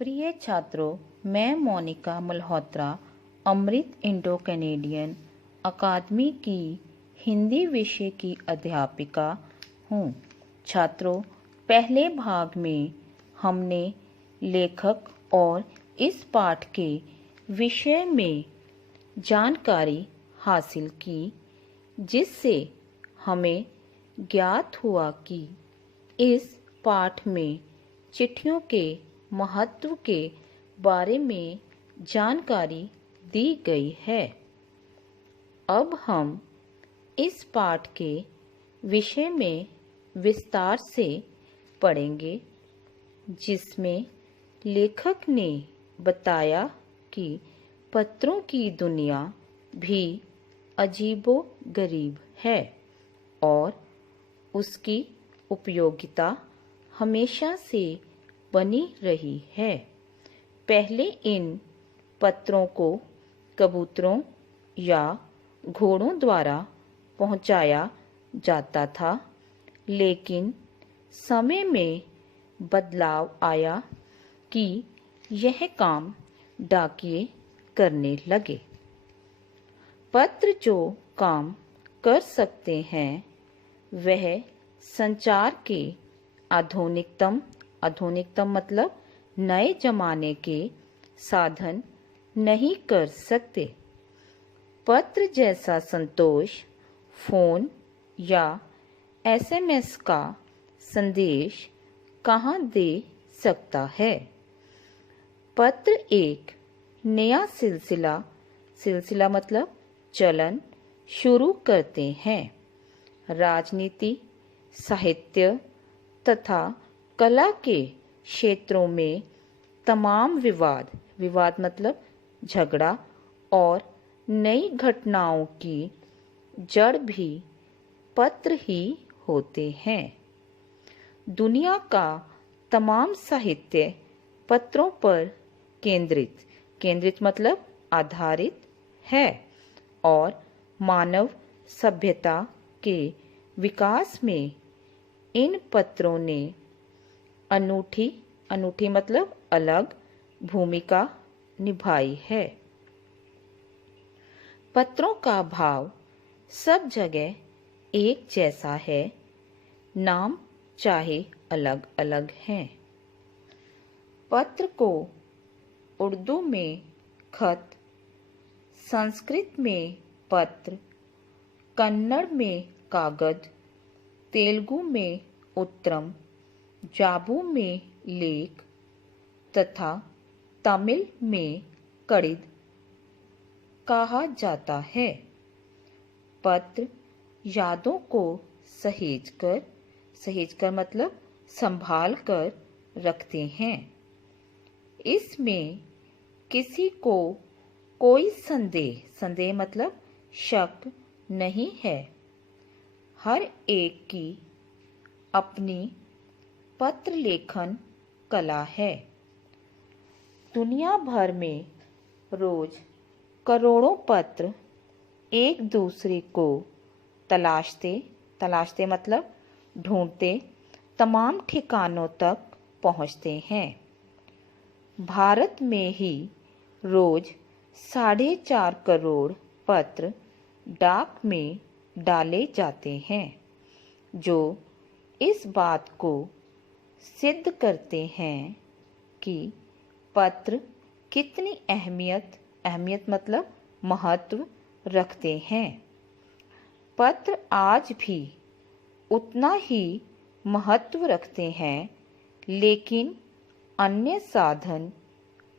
प्रिय छात्रों, मैं मोनिका मल्होत्रा अमृत इंडो कैनेडियन अकादमी की हिंदी विषय की अध्यापिका हूँ। छात्रों, पहले भाग में हमने लेखक और इस पाठ के विषय में जानकारी हासिल की, जिससे हमें ज्ञात हुआ कि इस पाठ में चिट्ठियों के महत्व के बारे में जानकारी दी गई है। अब हम इस पाठ के विषय में विस्तार से पढ़ेंगे, जिसमें लेखक ने बताया कि पत्रों की दुनिया भी अजीबो-गरीब है और उसकी उपयोगिता हमेशा से बनी रही है। पहले इन पत्रों को कबूतरों या घोड़ों द्वारा पहुंचाया जाता था, लेकिन समय में बदलाव आया कि यह काम डाकिये करने लगे। पत्र जो काम कर सकते हैं, वह संचार के आधुनिकतम मतलब नए जमाने के साधन नहीं कर सकते। पत्र जैसा संतोष फोन या एसएमएस का संदेश कहाँ दे सकता है। पत्र एक नया सिलसिला मतलब चलन शुरू करते हैं। राजनीति, साहित्य तथा कला के क्षेत्रों में तमाम विवाद मतलब झगड़ा और नई घटनाओं की जड़ भी पत्र ही होते हैं। दुनिया का तमाम साहित्य पत्रों पर केंद्रित मतलब आधारित है और मानव सभ्यता के विकास में इन पत्रों ने अनूठी मतलब अलग भूमिका निभाई है। पत्रों का भाव सब जगह एक जैसा है, नाम चाहे अलग अलग हैं। पत्र को उर्दू में खत, संस्कृत में पत्र, कन्नड़ में कागज, तेलुगु में उत्तरम, जाबू में लेख तथा तमिल में कड़िद कहा जाता है। पत्र यादों को सहेजकर मतलब संभाल कर रखते हैं। इसमें किसी को कोई संदेह मतलब शक नहीं है। हर एक की अपनी पत्र लेखन कला है। दुनिया भर में रोज करोड़ों पत्र एक दूसरे को तलाशते मतलब ढूंढते तमाम ठिकानों तक पहुंचते हैं। भारत में ही रोज 4.5 करोड़ पत्र डाक में डाले जाते हैं, जो इस बात को सिद्ध करते हैं कि पत्र कितनी अहमियत मतलब महत्व रखते हैं। पत्र आज भी उतना ही महत्व रखते हैं, लेकिन अन्य साधन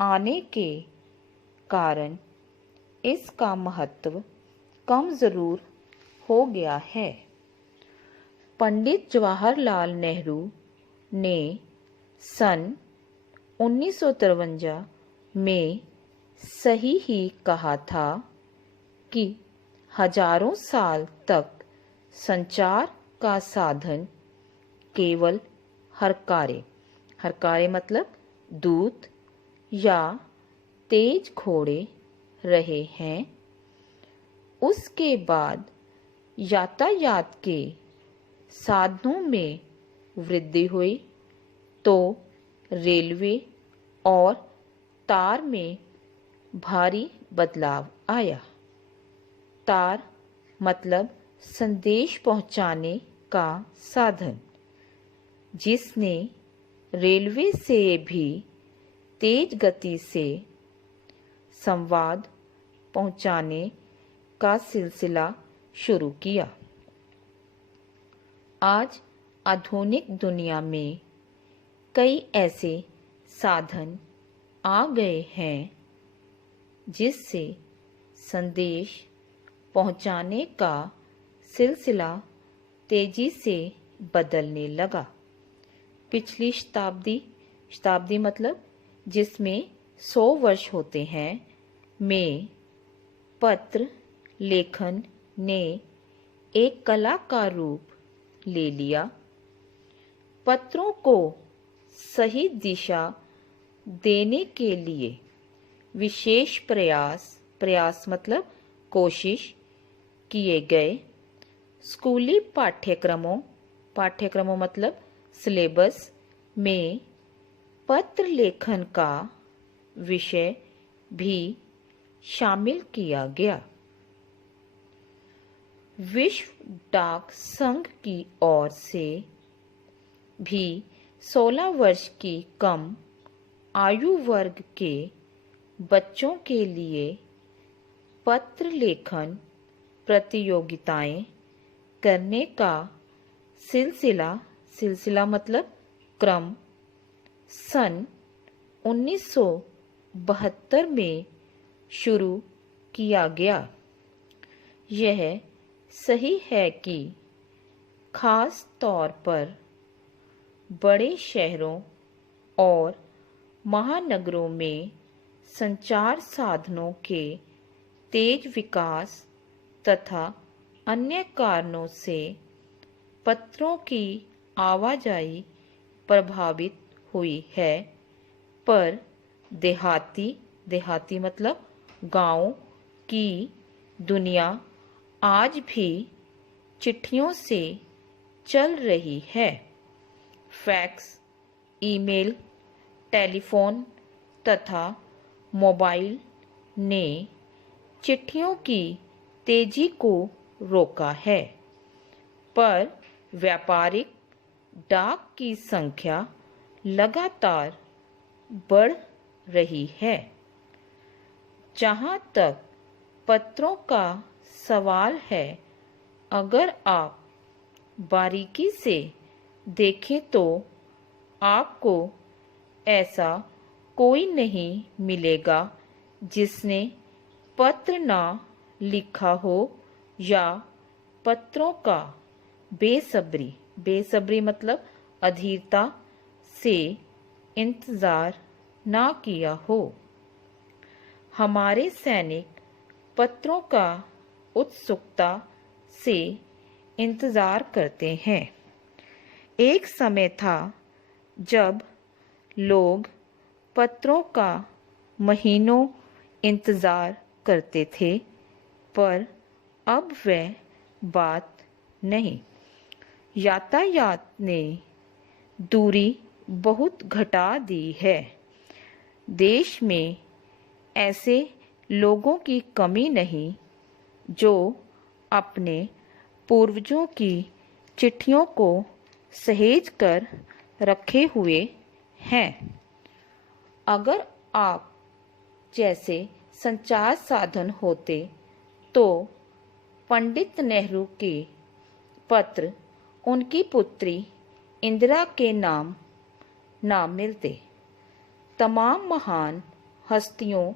आने के कारण इसका महत्व कम जरूर हो गया है। पंडित जवाहरलाल नेहरू ने सन 1953 में सही ही कहा था कि हजारों साल तक संचार का साधन केवल हरकारे मतलब दूत या तेज घोड़े रहे हैं। उसके बाद यातायात के साधनों में वृद्धि हुई तो रेलवे और तार में भारी बदलाव आया। तार मतलब संदेश पहुंचाने का साधन, जिसने रेलवे से भी तेज गति से संवाद पहुंचाने का सिलसिला शुरू किया। आज आधुनिक दुनिया में कई ऐसे साधन आ गए हैं जिससे संदेश पहुंचाने का सिलसिला तेजी से बदलने लगा। पिछली शताब्दी मतलब जिसमें 100 वर्ष होते हैं, में पत्र लेखन ने एक कला का रूप ले लिया। पत्रों को सही दिशा देने के लिए विशेष प्रयास मतलब कोशिश किए गए। स्कूली पाठ्यक्रमों मतलब सिलेबस में पत्र लेखन का विषय भी शामिल किया गया। विश्व डाक संघ की ओर से भी 16 वर्ष की कम आयु वर्ग के बच्चों के लिए पत्र लेखन प्रतियोगिताएं करने का सिलसिला मतलब क्रम सन 1972 में शुरू किया गया। यह सही है कि खास तौर पर बड़े शहरों और महानगरों में संचार साधनों के तेज विकास तथा अन्य कारणों से पत्रों की आवाजाही प्रभावित हुई है, पर देहाती मतलब गांव की दुनिया आज भी चिट्ठियों से चल रही है। फैक्स, ईमेल, टेलीफोन तथा मोबाइल ने चिट्ठियों की तेजी को रोका है, पर व्यापारिक डाक की संख्या लगातार बढ़ रही है। जहाँ तक पत्रों का सवाल है, अगर आप बारीकी से देखें तो आपको ऐसा कोई नहीं मिलेगा जिसने पत्र ना लिखा हो या पत्रों का बेसब्री मतलब अधीरता से इंतजार ना किया हो। हमारे सैनिक पत्रों का उत्सुकता से इंतजार करते हैं। एक समय था जब लोग पत्रों का महीनों इंतजार करते थे, पर अब वह बात नहीं। यातायात ने दूरी बहुत घटा दी है। देश में ऐसे लोगों की कमी नहीं जो अपने पूर्वजों की चिट्ठियों को सहेज कर रखे हुए हैं। अगर आप जैसे संचार साधन होते तो पंडित नेहरू के पत्र उनकी पुत्री इंदिरा के नाम मिलते। तमाम महान हस्तियों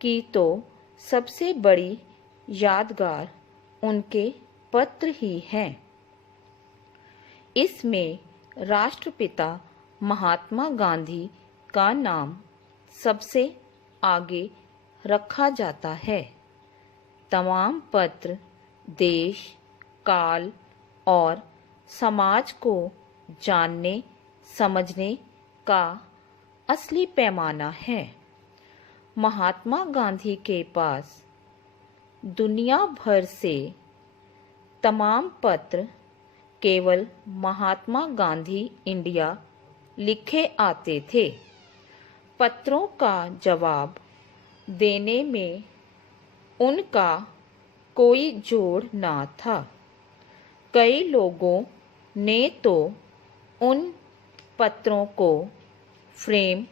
की तो सबसे बड़ी यादगार उनके पत्र ही हैं। इसमें राष्ट्रपिता महात्मा गांधी का नाम सबसे आगे रखा जाता है। तमाम पत्र देश, काल और समाज को जानने समझने का असली पैमाना है। महात्मा गांधी के पास दुनिया भर से तमाम पत्र केवल महात्मा गांधी इंडिया लिखे आते थे। पत्रों का जवाब देने में उनका कोई जोड़ ना था। कई लोगों ने तो उन पत्रों को फ्रेम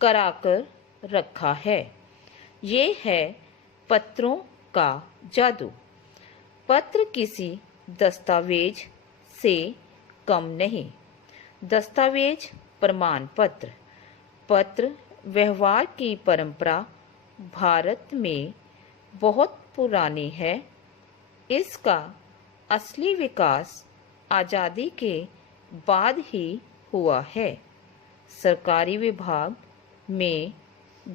कराकर रखा है। ये है पत्रों का जादू। पत्र किसी दस्तावेज से कम नहीं। दस्तावेज प्रमाण पत्र। पत्र व्यवहार की परंपरा भारत में बहुत पुरानी है। इसका असली विकास आज़ादी के बाद ही हुआ है। सरकारी विभाग में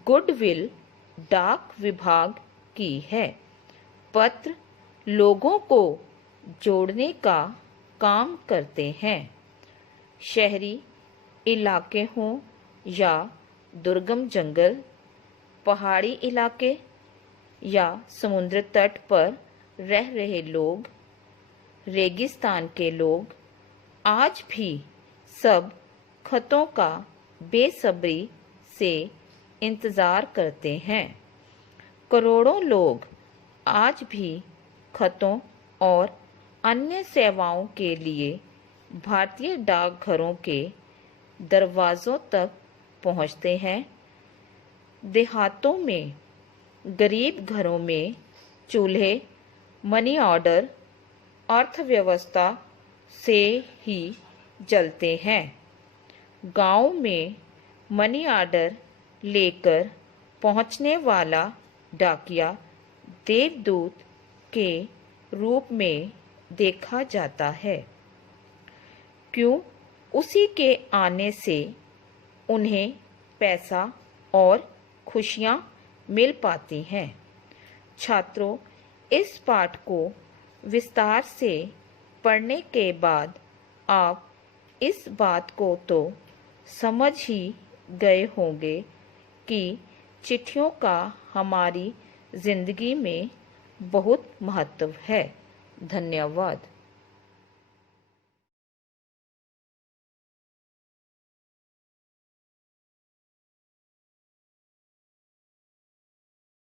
गुडविल डाक विभाग की है। पत्र लोगों को जोड़ने का काम करते हैं। शहरी इलाके हों या दुर्गम जंगल, पहाड़ी इलाके या समुद्र तट पर रह रहे लोग, रेगिस्तान के लोग, आज भी सब खतों का बेसब्री से इंतज़ार करते हैं। करोड़ों लोग आज भी खतों और अन्य सेवाओं के लिए भारतीय डाकघरों के दरवाज़ों तक पहुंचते हैं। देहातों में, गरीब घरों में चूल्हे मनी ऑर्डर अर्थव्यवस्था से ही जलते हैं। गांव में मनी ऑर्डर लेकर पहुंचने वाला डाकिया देवदूत के रूप में देखा जाता है। क्यों? उसी के आने से उन्हें पैसा और खुशियाँ मिल पाती हैं। छात्रों, इस पाठ को विस्तार से पढ़ने के बाद आप इस बात को तो समझ ही गए होंगे कि चिट्ठियों का हमारी ज़िंदगी में बहुत महत्व है। धन्यवाद।